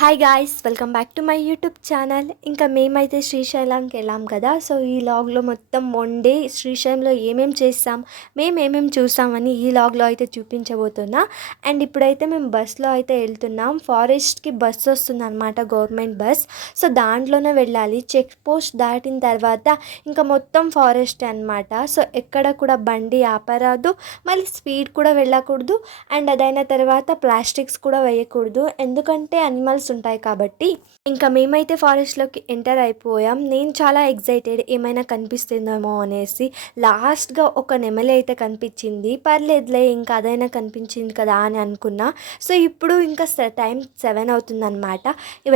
Hi guys, welcome back to my YouTube channel. ఇంకా మేమైతే శ్రీశైలంకి వెళ్ళాం కదా. సో ఈ లాగ్లో మొత్తం వన్ డే శ్రీశైలంలో ఏమేమి చేస్తాం, మేము ఏమేమి చూస్తామని ఈ లాగ్లో అయితే చూపించబోతున్నా. అండ్ ఇప్పుడైతే మేము బస్లో అయితే వెళ్తున్నాం. ఫారెస్ట్కి బస్ వస్తుంది అనమాట, గవర్నమెంట్ బస్. సో దాంట్లోనే వెళ్ళాలి. చెక్ పోస్ట్ దాటిన తర్వాత ఇంకా మొత్తం ఫారెస్ట్ అనమాట. సో ఎక్కడ కూడా బండి ఆపరాదు, మళ్ళీ స్పీడ్ కూడా వెళ్ళకూడదు. అండ్ అదైన తర్వాత ప్లాస్టిక్స్ కూడా వేయకూడదు, ఎందుకంటే అనిమల్స్ ఉంటాయి కాబట్టి. ఇంకా మేమైతే ఫారెస్ట్లోకి ఎంటర్ అయిపోయాం. నేను చాలా ఎగ్జైటెడ్, ఏమైనా కనిపిస్తుందేమో అనేసి. లాస్ట్గా ఒక నెమలి అయితే కనిపించింది. పర్లేదులే, ఇంకా అదైనా కనిపించింది కదా అని అనుకున్నా. సో ఇప్పుడు ఇంకా టైం 7 అవుతుందన్నమాట.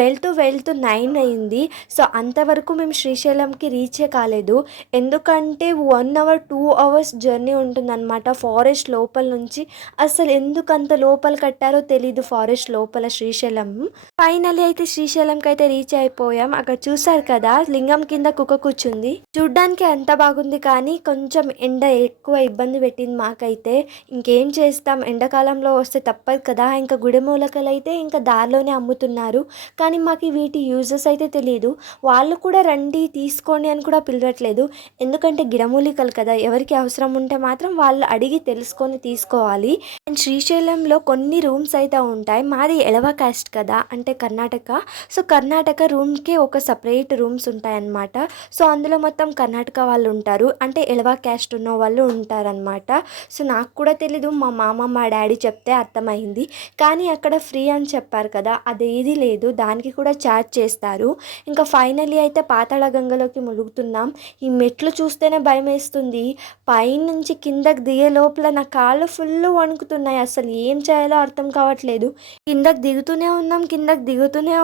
వెళ్తూ వెళ్తూ 9 అయింది. సో అంతవరకు మేము శ్రీశైలంకి రీచే కాలేదు, ఎందుకంటే 1 అవర్ 2 అవర్స్ జర్నీ ఉంటుందన్నమాట ఫారెస్ట్ లోపల నుంచి. అసలు ఎందుకు అంత లోపల కట్టారో తెలీదు ఫారెస్ట్ లోపల శ్రీశైలం. ఫైనల్లీ అయితే శ్రీశైలంకి అయితే రీచ్ అయిపోయాం. అక్కడ చూసారు కదా, లింగం కింద కుక్క కూర్చుంది. చూడ్డానికి అంత బాగుంది, కానీ కొంచెం ఎండ ఎక్కువ ఇబ్బంది పెట్టింది మాకైతే. ఇంకేం చేస్తాం, ఎండాకాలంలో వస్తే తప్పదు కదా. ఇంకా గుడి మూలకలు అయితే ఇంకా దారిలోనే అమ్ముతున్నారు, కానీ మాకు వీటి యూజెస్ అయితే తెలియదు. వాళ్ళు కూడా రండి తీసుకోండి అని కూడా పిలవట్లేదు, ఎందుకంటే గిడమూలికలు కదా, ఎవరికి అవసరం ఉంటే మాత్రం వాళ్ళు అడిగి తెలుసుకొని తీసుకోవాలి. అండ్ శ్రీశైలంలో కొన్ని రూమ్స్ అయితే ఉంటాయి. మాది ఎడవ కాస్ట్ కదా, అంటే కర్ణాటక. సో కర్ణాటక రూమ్కి ఒక సపరేట్ రూమ్స్ ఉంటాయన్నమాట. సో అందులో మొత్తం కర్ణాటక వాళ్ళు ఉంటారు, అంటే ఎడవ క్యాస్ట్ ఉన్న వాళ్ళు ఉంటారనమాట. సో నాకు కూడా తెలీదు, మా మామ మా డాడీ చెప్తే అర్థమైంది. కానీ అక్కడ ఫ్రీ అని చెప్పారు కదా, అదేది లేదు, దానికి కూడా ఛార్జ్ చేస్తారు. ఇంకా ఫైనలీ అయితే పాతాళ గంగలోకి ములుగుతున్నాం. ఈ మెట్లు చూస్తేనే భయం వేస్తుంది. పైనుంచి కిందకి దిగే లోపల నా కాళ్ళు ఫుల్ వణుకుతున్నాయి. అసలు ఏం చేయాలో అర్థం కావట్లేదు. కిందకి దిగుతూనే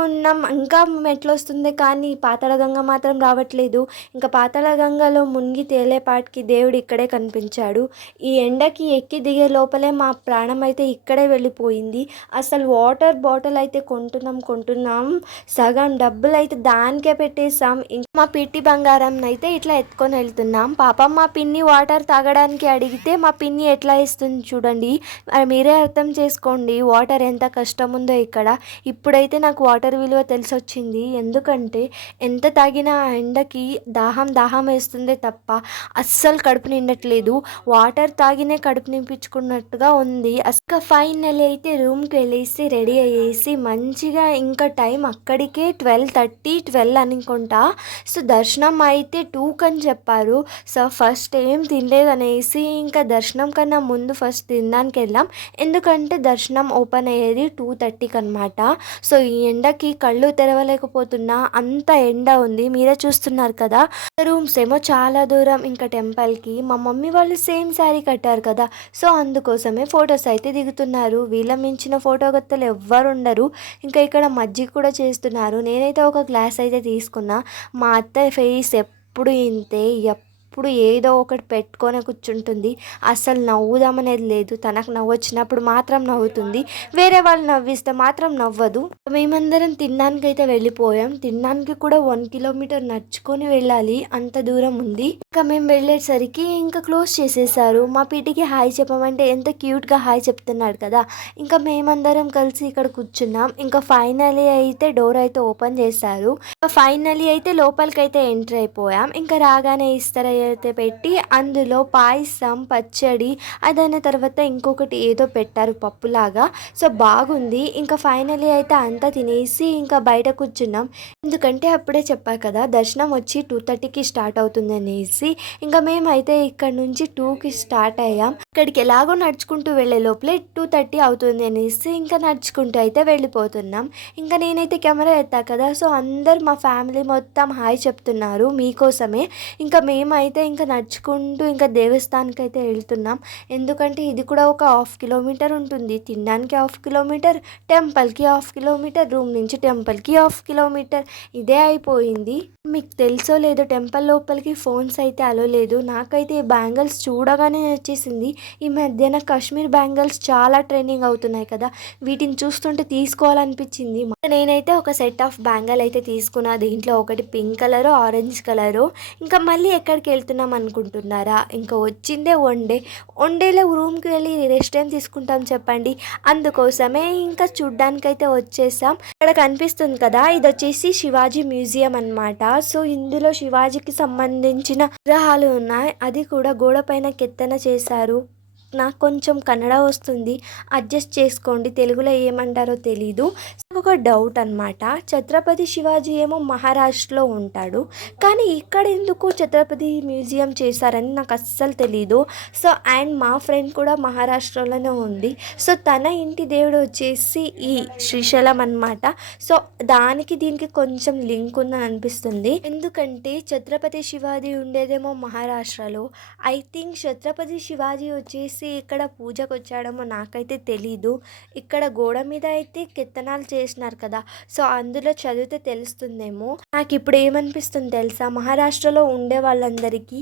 ఉన్నాం. ఇంకా మెట్లు వస్తుంది, కానీ పాతాళ గంగ మాత్రం రావట్లేదు. ఇంకా పాతాళ గంగలో మునిగి తేలేపాటికి దేవుడు ఇక్కడే కనిపించాడు. ఈ ఎండకి ఎక్కి దిగే లోపలే మా ప్రాణం అయితే ఇక్కడే వెళ్ళిపోయింది. అసలు వాటర్ బాటిల్ అయితే కొంటున్నాం, సగం డబ్బులు అయితే దానికే పెట్టేసాం. ఇంకా మా పిట్టి బంగారం అయితే ఇట్లా ఎత్తుకొని వెళ్తున్నాం. పాపం మా పిన్ని వాటర్ తాగడానికి అడిగితే మా పిన్ని ఎట్లా ఇస్తుంది చూడండి. మీరే అర్థం చేసుకోండి వాటర్ ఎంత కష్టం ఉందో ఇక్కడ. ఇప్పుడైతే నాకు వాటర్ విలువ తెలిసొచ్చింది, ఎందుకంటే ఎంత తాగినా ఎండకి దాహం వేస్తుందే తప్ప అస్సలు కడుపు నిండట్లేదు. వాటర్ తాగినే కడుపు నింపించుకున్నట్టుగా ఉంది. అసలు ఫైనల్ అయితే రూమ్కి వెళ్ళేసి రెడీ అయ్యేసి మంచిగా, ఇంకా టైం అక్కడికే 12:30 అనుకుంటా. సో దర్శనం అయితే 2 అని చెప్పారు. సో ఫస్ట్ ఏం తినలేదనేసి ఇంకా దర్శనం కన్నా ముందు ఫస్ట్ తినడానికి వెళ్ళాం, ఎందుకంటే దర్శనం ఓపెన్ అయ్యేది 2:30కి అనమాట. సో ఈ ఎండకి కళ్ళు తెరవలేకపోతున్నా, అంత ఎండ ఉంది, మీరే చూస్తున్నారు కదా. రూమ్స్ ఏమో చాలా దూరం ఇంకా టెంపుల్కి. మా మమ్మీ వాళ్ళు సేమ్ శారీ కట్టారు కదా, సో అందుకోసమే ఫొటోస్ అయితే దిగుతున్నారు. వీళ్ళ మించిన ఫోటోగత్తలు ఎవ్వరు ఉండరు. ఇంకా ఇక్కడ మజ్జిగ కూడా చేస్తున్నారు. నేనైతే ఒక గ్లాస్ అయితే తీసుకున్నా. మా అత్త ఫేస్ ఎప్పుడు ఇంతే, ఎప్పుడు ఏదో ఒకటి పెట్టుకొని కూర్చుంటుంది. అసలు నవ్వుదామనేది లేదు. తనకు నవ్వు వచ్చినప్పుడు మాత్రం నవ్వుతుంది, వేరే వాళ్ళు నవ్విస్తే మాత్రం నవ్వదు. మేమందరం తినడానికి అయితే వెళ్ళిపోయాం. తినడానికి కూడా 1 కిలోమీటర్ నడుచుకొని వెళ్ళాలి, అంత దూరం ఉంది. ఇంకా మేము వెళ్ళేసరికి ఇంకా క్లోజ్ చేసేసారు. మా పీటికి హాయ్ చెప్పమంటే ఎంత క్యూట్గా హాయ్ చెప్తున్నాడు కదా. ఇంకా మేమందరం కలిసి ఇక్కడ కూర్చున్నాం. ఇంకా ఫైనలీ అయితే డోర్ అయితే ఓపెన్ చేశారు. ఫైనలీ అయితే లోపలికి అయితే ఎంటర్ అయిపోయాం. ఇంకా రాగానే ఇస్తారు అయితే పెట్టి, అందులో పాయసం, పచ్చడి, అదైన తర్వాత ఇంకొకటి ఏదో పెట్టారు పప్పులాగా. సో బాగుంది. ఇంకా ఫైనలీ అయితే అంతా తినేసి ఇంకా బయట కూర్చున్నాం, ఎందుకంటే అప్పుడే చెప్పారు కదా దర్శనం వచ్చి 2:30కి స్టార్ట్ అవుతుంది అనేసి. ఇంకా మేమైతే ఇక్కడ నుంచి 2కి స్టార్ట్ అయ్యాం. ఇక్కడికి ఎలాగో నడుచుకుంటూ వెళ్ళే లోపలే 2:30 అవుతుంది అనేసి ఇంకా నడుచుకుంటూ అయితే వెళ్ళిపోతున్నాం. ఇంకా నేనైతే కెమెరా ఎత్తా కదా, సో అందరు మా ఫ్యామిలీ మొత్తం హాయ్ చెప్తున్నారు మీకోసమే. ఇంకా మేమైతే ఇంకా నడుచుకుంటూ ఇంకా దేవస్థానానికి అయితే వెళ్తున్నాం, ఎందుకంటే ఇది కూడా ఒక 1/2 కిలోమీటర్ ఉంటుంది. తినడానికి 1/2 కిలోమీటర్, టెంపుల్కి 1/2 కిలోమీటర్, రూమ్ నుంచి టెంపుల్కి 1/2 కిలోమీటర్, ఇదే అయిపోయింది. మీకు తెలుసో లేదో, టెంపుల్ లోపలికి ఫోన్స్ అయితే అలో లేదు. నాకైతే ఈ బ్యాంగిల్స్ చూడగానే వచ్చేసింది. ఈ మధ్యన కాశ్మీర్ బ్యాంగిల్స్ చాలా ట్రెండింగ్ అవుతున్నాయి కదా, వీటిని చూస్తుంటే తీసుకోవాలనిపించింది. నేనైతే ఒక సెట్ ఆఫ్ బ్యాంగిల్ అయితే తీసుకున్నా. దీంట్లో ఒకటి పింక్ కలరు, ఆరెంజ్ కలరు. ఇంకా మళ్ళీ ఎక్కడికి వెళ్తున్నాం అనుకుంటున్నారా? ఇంకా వచ్చిందే వన్ డేలో రూమ్కి వెళ్ళి రెస్ట్ టైం తీసుకుంటాం చెప్పండి. అందుకోసమే ఇంకా చూడ్డానికైతే వచ్చేసాం. ఇక్కడ కనిపిస్తుంది కదా, ఇది వచ్చేసి శివాజీ మ్యూజియం అన్నమాట. సో ఇందులో శివాజీకి సంబంధించిన విగ్రహాలు ఉన్నాయి. అది కూడా గోడ పైన కెత్తన చేశారు. నాకు కొంచెం కన్నడ వస్తుంది, అడ్జస్ట్ చేసుకోండి, తెలుగులో ఏమంటారో తెలీదు. ఒక డౌట్ అనమాట, ఛత్రపతి శివాజీ ఏమో మహారాష్ట్రలో ఉంటాడు, కానీ ఇక్కడ ఎందుకు ఛత్రపతి మ్యూజియం చేశారని నాకు అస్సలు తెలీదు. సో అండ్ మా ఫ్రెండ్ కూడా మహారాష్ట్రలోనే ఉంది. సో తన ఇంటి దేవుడు వచ్చేసి ఈ శ్రీశైలం అనమాట. సో దానికి దీనికి కొంచెం లింక్ ఉందని అనిపిస్తుంది, ఎందుకంటే ఛత్రపతి శివాజీ ఉండేదేమో మహారాష్ట్రలో. ఐ థింక్ ఛత్రపతి శివాజీ వచ్చేసి ఇక్కడ పూజకు వచ్చాడేమో, నాకైతే తెలీదు. ఇక్కడ గోడ మీద అయితే కెత్తనాలు చేసినారు కదా, సో అందులో చదివితే తెలుస్తుందేమో. నాకు ఇప్పుడు ఏమనిపిస్తుంది తెలుసా, మహారాష్ట్రలో ఉండే వాళ్ళందరికీ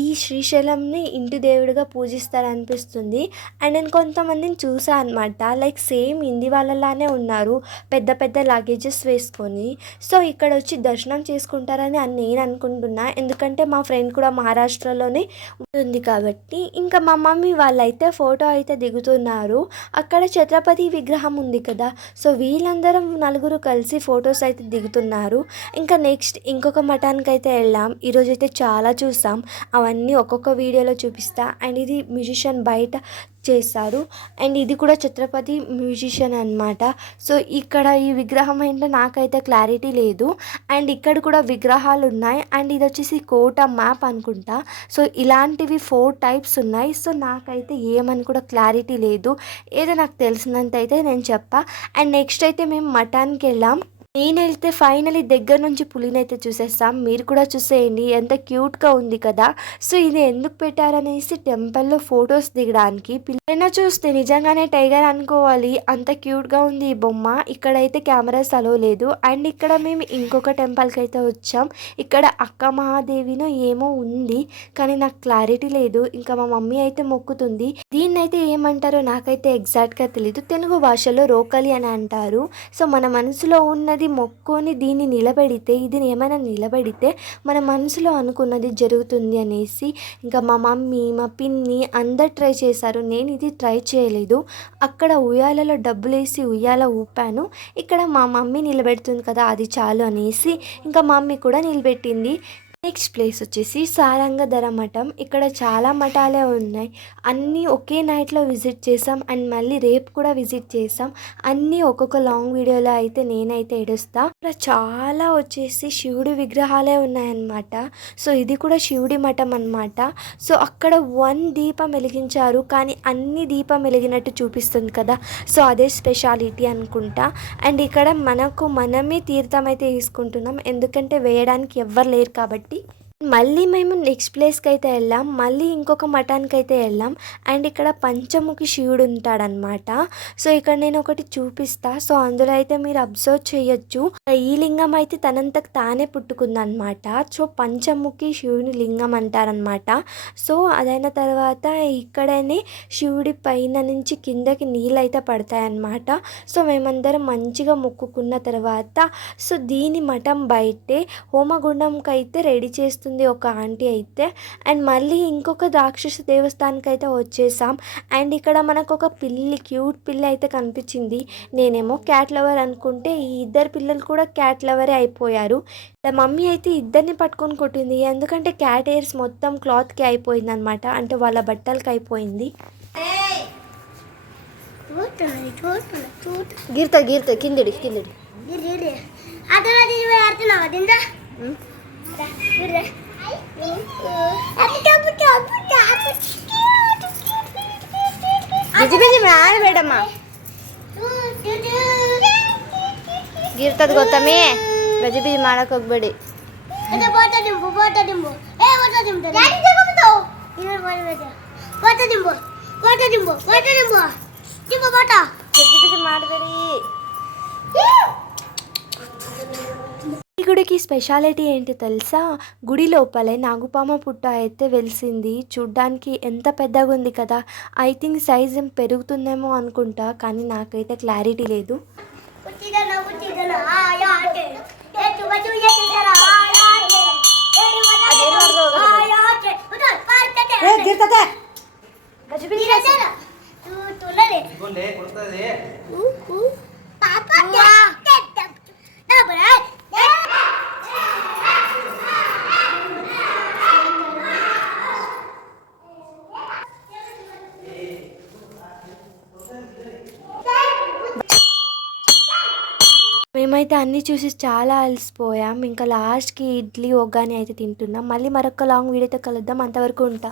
ఈ శ్రీశైలంని ఇంటి దేవుడిగా పూజిస్తారనిపిస్తుంది. అండ్ నేను కొంతమందిని చూసా అనమాట, లైక్ సేమ్ హిందీ వాళ్ళలానే ఉన్నారు, పెద్ద పెద్ద లగేజెస్ వేసుకొని. సో ఇక్కడ వచ్చి దర్శనం చేసుకుంటారని నేను అనుకుంటున్నా, ఎందుకంటే మా ఫ్రెండ్ కూడా మహారాష్ట్రలోనే ఉంటుంది కాబట్టి. ఇంకా మా మమ్మీ వాళ్ళైతే ఫోటో అయితే దిగుతున్నారు. అక్కడ ఛత్రపతి విగ్రహం ఉంది కదా, సో వీళ్ళందరం నలుగురు కలిసి ఫొటోస్ అయితే దిగుతున్నారు. ఇంకా నెక్స్ట్ ఇంకొక మఠానికి అయితే వెళ్ళాం. ఈరోజు అయితే చాలా చూసాం, అవన్నీ ఒక్కొక్క వీడియోలో చూపిస్తా. అండ్ ఇది మ్యూజిషియన్ బయట చేస్తారు, అండ్ ఇది కూడా ఛత్రపతి మ్యూజిషియన్ అనమాట. సో ఇక్కడ ఈ విగ్రహం ఏంటో నాకైతే క్లారిటీ లేదు. అండ్ ఇక్కడ కూడా విగ్రహాలు ఉన్నాయి. అండ్ ఇది వచ్చేసి కోట మ్యాప్ అనుకుంటా. సో ఇలాంటివి 4 టైప్స్ ఉన్నాయి. సో నాకైతే ఏమని కూడా క్లారిటీ లేదు, ఏదో నాకు తెలిసినంత అయితే నేను చెప్పా. అండ్ నెక్స్ట్ అయితే మేము మఠానికి వెళ్ళాం. నేను వెళ్తే ఫైనలీ దగ్గర నుంచి పులినైతే చూసేస్తాం, మీరు కూడా చూసేయండి, ఎంత క్యూట్గా ఉంది కదా. సో ఇది ఎందుకు పెట్టారనేసి టెంపుల్లో ఫొటోస్ దిగడానికి. పిల్లైనా చూస్తే నిజంగానే టైగర్ అనుకోవాలి, అంత క్యూట్గా ఉంది ఈ బొమ్మ. ఇక్కడైతే కెమెరాస్ అలో లేదు. అండ్ ఇక్కడ మేము ఇంకొక టెంపుల్కి అయితే వచ్చాం. ఇక్కడ అక్క మహాదేవినో ఏమో ఉంది, కానీ నాకు క్లారిటీ లేదు. ఇంకా మా మమ్మీ అయితే మొక్కుతుంది. దీన్నైతే ఏమంటారో నాకైతే ఎగ్జాక్ట్గా తెలీదు, తెలుగు భాషలో రోకలి అని అంటారు. సో మన మనసులో ఉన్నది మొక్కుని దీన్ని నిలబెడితే, ఇది ఏమైనా నిలబెడితే మన మనసులో అనుకున్నది జరుగుతుంది అనేసి. ఇంకా మా మమ్మీ మా పిన్ని అందరు ట్రై చేశారు, నేను ఇది ట్రై చేయలేదు. అక్కడ ఉయ్యాలలో డబ్బులేసి ఉయ్యాల ఊపాను, ఇక్కడ మా మమ్మీ నిలబెడుతుంది కదా అది చాలు అనేసి ఇంకా మమ్మీ కూడా నిలబెట్టింది. నెక్స్ట్ ప్లేస్ వచ్చేసి సారంగధర మఠం. ఇక్కడ చాలా మఠాలే ఉన్నాయి, అన్నీ ఒకే నైట్లో విజిట్ చేసాం. అండ్ మళ్ళీ రేపు కూడా విజిట్ చేసాం. అన్నీ ఒక్కొక్క లాంగ్ వీడియోలో అయితే నేనైతే ఎడుస్తా. ఇక్కడ చాలా వచ్చేసి శివుడి విగ్రహాలే ఉన్నాయన్నమాట. సో ఇది కూడా శివుడి మఠం అన్నమాట. సో అక్కడ 1 దీపం వెలిగించారు, కానీ అన్ని దీపం వెలిగినట్టు చూపిస్తుంది కదా, సో అదే స్పెషాలిటీ అనుకుంటా. అండ్ ఇక్కడ మనమే తీర్థం అయితే తీసుకుంటున్నాం, ఎందుకంటే వేయడానికి ఎవ్వరు లేరు కాబట్టి. మళ్ళీ మేము నెక్స్ట్ ప్లేస్కి అయితే వెళ్ళాం, మళ్ళీ ఇంకొక మఠానికి అయితే వెళ్ళాం. అండ్ ఇక్కడ పంచముఖి శివుడు ఉంటాడనమాట. సో ఇక్కడ నేను ఒకటి చూపిస్తా, సో అందులో అయితే మీరు అబ్జర్వ్ చేయొచ్చు. ఈ లింగం అయితే తనంతకు తానే పుట్టుకుందనమాట. సో పంచముఖి శివుని లింగం అంటారనమాట. సో అదైన తర్వాత ఇక్కడనే శివుడి పైన నుంచి కిందకి నీళ్ళు అయితే పడతాయన్నమాట. సో మేమందరం మంచిగా మొక్కుకున్న తర్వాత సో దీని మఠం బయటే హోమగుండంకి అయితే రెడీ చేస్తుంది ఒక ఆంటీ అయితే. అండ్ మళ్ళీ ఇంకొక రాక్షస దేవస్థానానికి అయితే వచ్చేసాం. అండ్ ఇక్కడ మనకు ఒక క్యూట్ పిల్ల అయితే కనిపించింది. నేనేమో క్యాట్ లవర్ అనుకుంటే ఈ ఇద్దరు పిల్లలు కూడా క్యాట్ లవరే అయిపోయారు. మమ్మీ అయితే ఇద్దరిని పట్టుకొని కొట్టింది, ఎందుకంటే క్యాట్ ఎయిర్స్ మొత్తం క్లాత్కి అయిపోయింది అనమాట, అంటే వాళ్ళ బట్టలకి అయిపోయింది. గీర్త కిందడి మేడమ్మా ಗಿರ್ತದ ಗೊತ್ತಮ್ಮಿ ಗಜಿಬಿಜಿ ಮಾಡಕ್ ಹೋಗ್ಬೇಡಿ. ಗಜಿಬಿಜಿ ಮಾಡಬೇಡಿ. ఈ గుడికి స్పెషాలిటీ ఏంటి తెలుసా, గుడి లోపలే నాగుపామ పుట్ట అయితే వెలిసింది. చూడ్డానికి ఎంత పెద్దగా ఉంది కదా, ఐ థింక్ సైజ్ ఏం పెరుగుతుందేమో అనుకుంటా, కానీ నాకైతే క్లారిటీ లేదు. మేమైతే అన్నీ చూసి చాలా అలసిపోయాం. ఇంకా లాస్ట్‌కి ఇడ్లీ, ఒగ్గాని అయితే తింటున్నాం. మళ్ళీ మరొక లాంగ్ వీడియోతో కలుద్దాం. అంతవరకు ఉంటా.